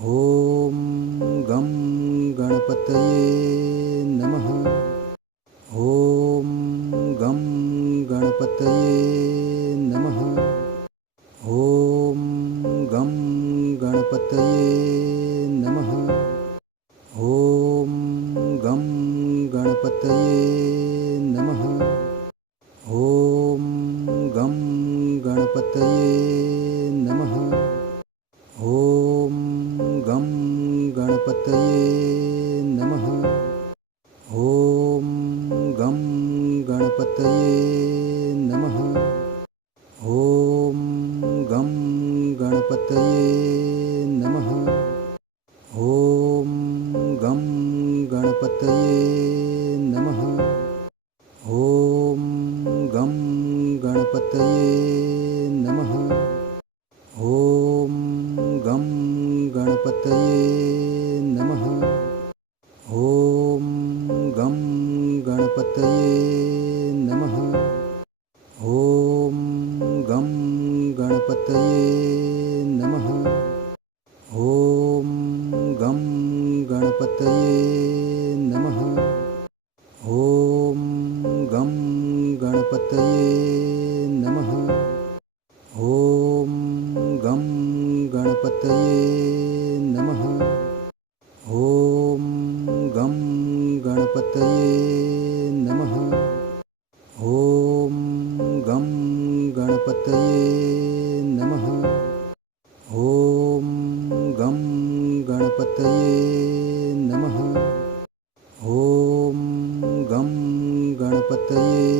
ॐ गं गणपतये नमः। ॐ गं गणपतये नमः। ॐ गं गणपतये नमः। ॐ गं गणपतये नमः। ॐ गं गणपतये नमः। ॐ गं गणपतये नमः। ॐ गं गणपतये नमः। ॐ गं गणपतये नमः। ॐ गं गणपतये नमः। ॐ गं गणपतये नमः। ॐ गं गणपतये नमः। ॐ गं गणपतये नमः। ॐ गं गणपतये नमः। ॐ गं गणपतये नमः। ॐ गं गणपतये नमः। ॐ गं गणपतये नमः। ॐ गं गणपतये नमः। ॐ गं गणपतये नमः। ॐ गं गणपतये नमः। ॐ गं गणपतये